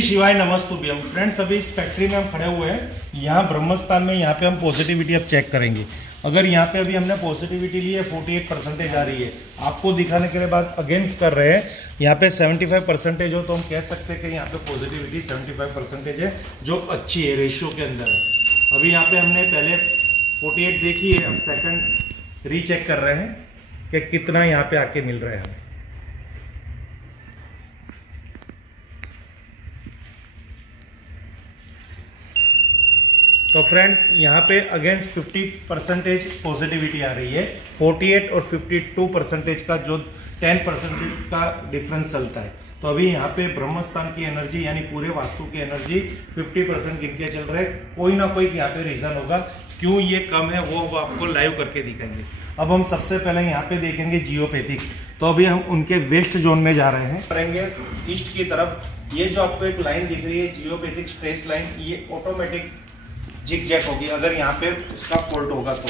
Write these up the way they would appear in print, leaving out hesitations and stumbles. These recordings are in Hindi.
शिवाय नमस्तुभ्यम। फ्रेंड्स, अभी इस फैक्ट्री में हम खड़े हुए हैं, यहाँ ब्रह्मस्थान में। यहाँ पे हम पॉजिटिविटी अब चेक करेंगे। अगर यहाँ पे अभी हमने पॉजिटिविटी ली है 48% आ रही है, आपको दिखाने के लिए बाद अगेंस्ट कर रहे हैं। यहाँ पे 75% हो तो हम कह सकते हैं कि यहाँ पे पॉजिटिविटी 75% है, जो अच्छी है, रेशियो के अंदर है। अभी यहाँ पे हमने पहले 48 देखी है, अब सेकंड रीचेक कर रहे हैं कि कितना यहाँ पे आके मिल रहा है हमें। तो फ्रेंड्स, यहाँ पे अगेंस्ट 50% पॉजिटिविटी आ रही है। 48 और 52% का जो 10% का डिफरेंस चलता है। तो अभी यहाँ पे ब्रह्मस्थान की एनर्जी यानी पूरे वास्तु की एनर्जी 50% गिन के चल रहा है। कोई ना कोई यहाँ पे रीजन होगा क्यों ये कम है, वो आपको लाइव करके दिखाएंगे। अब हम सबसे पहले यहाँ पे देखेंगे जियोपैथिक। तो अभी हम उनके वेस्ट जोन में जा रहे हैं, करेंगे ईस्ट की तरफ। ये जो आपको एक लाइन दिख रही है जियोपैथिक स्ट्रेस लाइन, ये ऑटोमेटिक जिग जैक होगी अगर यहाँ पे उसका फॉल्ट होगा तो।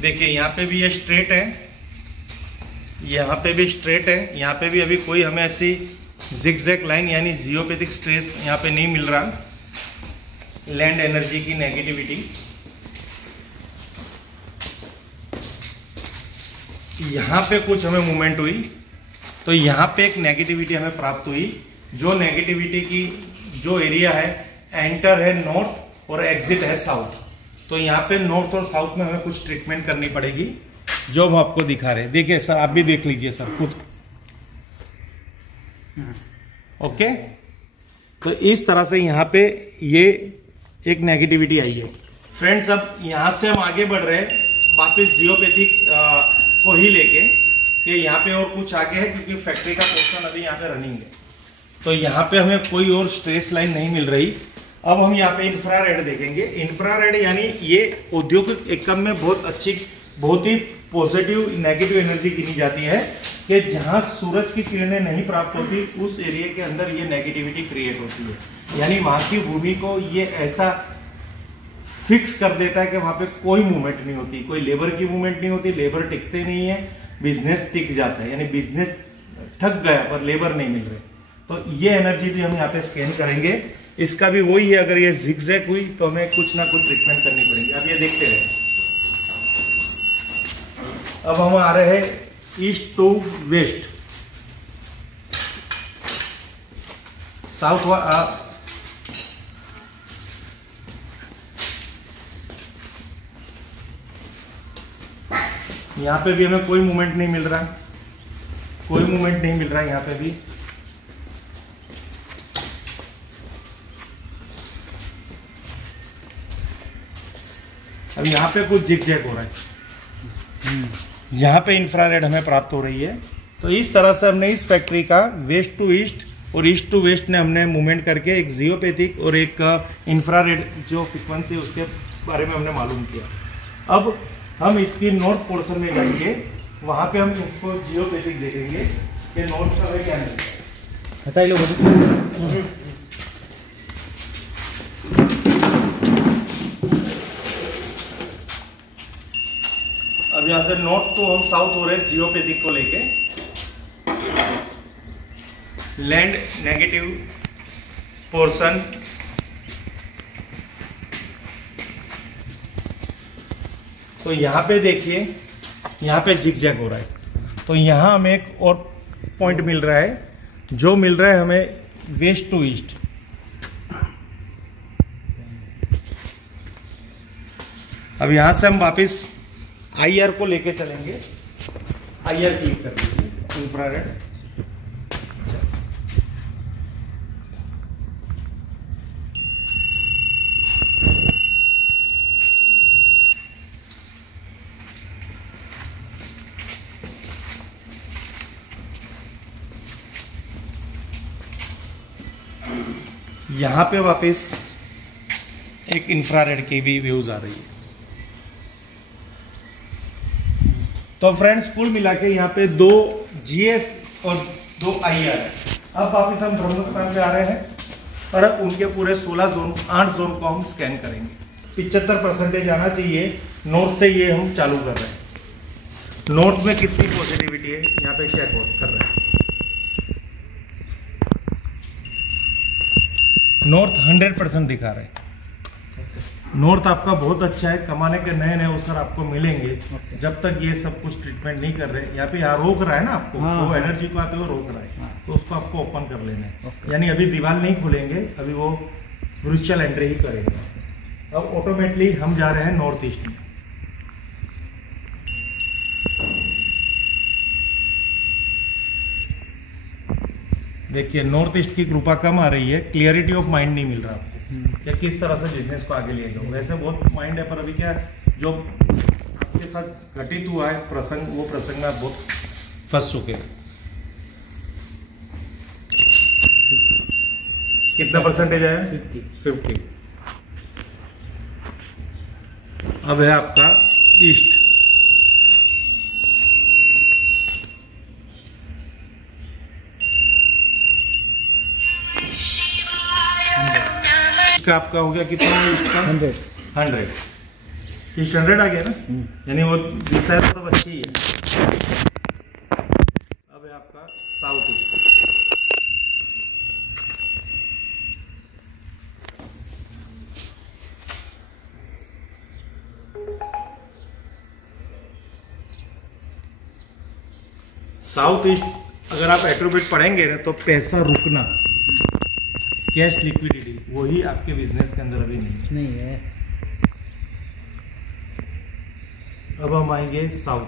देखिए यहाँ पे भी ये स्ट्रेट है, यहाँ पे भी स्ट्रेट है, यहाँ पे भी अभी कोई हमें ऐसी जिगजैग लाइन यानी जियोपैथिक स्ट्रेस यहाँ पे नहीं मिल रहा। लैंड एनर्जी की नेगेटिविटी यहाँ पे कुछ हमें मूवमेंट हुई, तो यहाँ पे एक नेगेटिविटी हमें प्राप्त हुई। जो नेगेटिविटी की जो एरिया है, एंटर है नॉर्थ और एग्जिट है साउथ। तो यहाँ पे नॉर्थ और साउथ में हमें कुछ ट्रीटमेंट करनी पड़ेगी, जो हम आपको दिखा रहे हैं। देखिए सर, आप भी देख लीजिए सर खुद। ओके, तो इस तरह से यहाँ पे ये एक नेगेटिविटी आई है। फ्रेंड्स, अब यहाँ से हम आगे बढ़ रहे हैं वापिस जियोपैथिक को ही लेके, कि यहाँ पे और कुछ आगे है क्योंकि फैक्ट्री का पोर्शन अभी यहाँ पे रनिंग है। तो यहाँ पे हमें कोई और स्ट्रेस लाइन नहीं मिल रही। अब हम यहाँ पे इंफ्रारेड देखेंगे। इंफ्रारेड यानी ये औद्योगिक एकम में बहुत ही पॉजिटिव नेगेटिव एनर्जी गिनी जाती है, कि जहाँ सूरज की किरणें नहीं प्राप्त होती उस एरिया के अंदर ये नेगेटिविटी क्रिएट होती है। यानी वहाँ की भूमि को ये ऐसा फिक्स कर देता है कि वहाँ पे कोई मूवमेंट नहीं होती, कोई लेबर की मूवमेंट नहीं होती, लेबर टिकते नहीं है, बिजनेस टिक जाता है। यानी बिजनेस ठग गया पर लेबर नहीं मिल रहे। तो ये एनर्जी भी हम यहाँ पे स्कैन करेंगे। इसका भी वही है, अगर ये जिगजैग हुई तो हमें कुछ ना कुछ ट्रीटमेंट करनी पड़ेगी। अब ये देखते रहे। अब हम आ रहे हैं ईस्ट टू वेस्ट, साउथ। यहाँ पे भी हमें कोई मूवमेंट नहीं मिल रहा, कोई मूवमेंट नहीं मिल रहा है यहाँ पे भी। अब यहाँ पे कुछ जिगजैग हो रहा है, यहाँ पे इंफ्रारेड हमें प्राप्त हो रही है। तो इस तरह से हमने इस फैक्ट्री का वेस्ट टू ईस्ट और ईस्ट टू वेस्ट ने हमने मूवमेंट करके एक जियोपैथिक और एक इंफ्रारेड जो फ्रीक्वेंसी उसके बारे में हमने मालूम किया। अब हम इसकी नॉर्थ पोर्शन में जाएंगे, वहां पे हम इसको जियोपैथिक देखेंगे कि नॉर्थ का है क्या नहीं। हटाई लो। अब यहां से नॉर्थ तो हम साउथ हो रहे हैं जियोपैथिक को लेके। लैंड नेगेटिव पोर्शन, तो यहाँ पे देखिए, यहाँ पे जिगजैग हो रहा है। तो यहाँ हमें एक और पॉइंट मिल रहा है, जो मिल रहा है हमें वेस्ट टू ईस्ट। अब यहाँ से हम वापस आईआर को लेके चलेंगे। आईआर क्लिक कर दीजिए, इंफ्रारेड। यहाँ पे वापस एक इंफ्रारेड की भी व्यूज आ रही है। तो फ्रेंड्स, कुल मिला के यहाँ पे 2 जीएस और 2 आईआर है। अब वापस हम ब्रह्मस्थान पे आ रहे हैं और अब उनके पूरे 16 जोन 8 जोन को हम स्कैन करेंगे। 75% आना चाहिए नॉर्थ से ये हम चालू कर रहे हैं। नॉर्थ में कितनी पॉजिटिविटी है यहाँ पे चेक कर रहे हैं। नॉर्थ 100% दिखा रहे हैं। नॉर्थ आपका बहुत अच्छा है, कमाने के नए नए अवसर आपको मिलेंगे जब तक ये सब कुछ ट्रीटमेंट नहीं कर रहे। यहाँ पे यहाँ रोक रहा है ना आपको, वो एनर्जी को आते हुए रोक रहा है, तो उसको आपको ओपन कर लेना है। यानी अभी दीवार नहीं खोलेंगे, अभी वो वर्चुअल एंट्री ही करेंगे। अब ऑटोमेटिकली हम जा रहे हैं नॉर्थ ईस्ट में। देखिए नॉर्थ ईस्ट की कृपा कम आ रही है, क्लियरिटी ऑफ माइंड नहीं मिल रहा आपको क्या किस तरह से बिजनेस को आगे ले जाओ। वैसे बहुत माइंड है, पर अभी क्या जो आपके साथ घटित हुआ है प्रसंग, वो प्रसंग में बहुत फंस चुके हैं। कितना परसेंटेज है? 50। अब है आपका ईस्ट। का आपका हो गया कितना? ईस्ट का 100। ईस्ट 100 आ गया ना, यानी वो दिशा सब अच्छी है। अब है आपका साउथ ईस्ट। साउथ ईस्ट अगर आप एट्रीब्यूट पढ़ेंगे ना तो पैसा रुकना, कैश लिक्विडिटी, वही आपके बिजनेस के अंदर अभी नहीं है। अब हम आएंगे साउथ।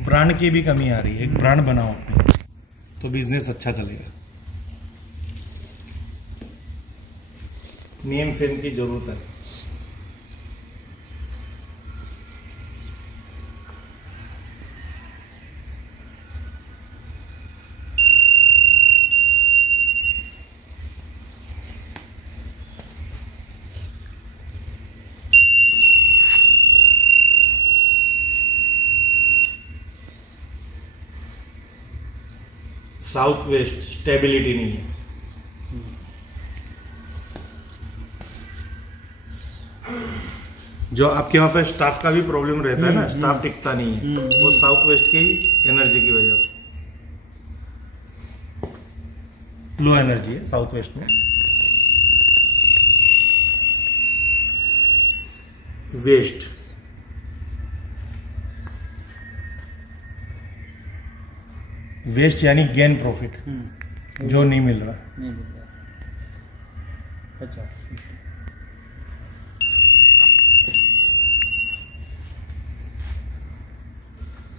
ब्रांड की भी कमी आ रही है। एक ब्रांड बनाओ अपने, तो बिजनेस अच्छा चलेगा। नेम फेम की जरूरत है। साउथ वेस्ट स्टेबिलिटी नहीं है। जो आपके वहां पे स्टाफ का भी प्रॉब्लम रहता है ना, स्टाफ टिकता नहीं है, वो साउथ वेस्ट की एनर्जी की वजह से। लो एनर्जी है साउथ वेस्ट में। वेस्ट यानी गेन प्रॉफिट, जो नहीं मिल रहा। अच्छा,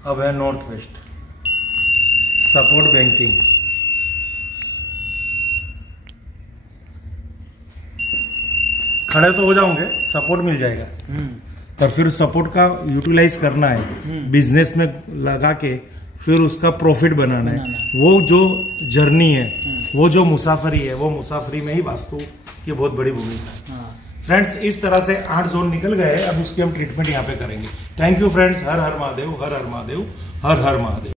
अब है नॉर्थ वेस्ट। सपोर्ट बैंकिंग, खड़े तो हो जाओगे, सपोर्ट मिल जाएगा, पर फिर सपोर्ट का यूटिलाइज करना है, बिजनेस में लगा के फिर उसका प्रॉफिट बनाना है। वो जो जर्नी है, वो जो मुसाफरी है, वो मुसाफरी में ही वास्तु की बहुत बड़ी भूमिका है। फ्रेंड्स, इस तरह से 8 जोन निकल गए। अब उसकी हम ट्रीटमेंट यहाँ पे करेंगे। Thank you friends. Her her Mahadev, her her Mahadev, her her Mahadev.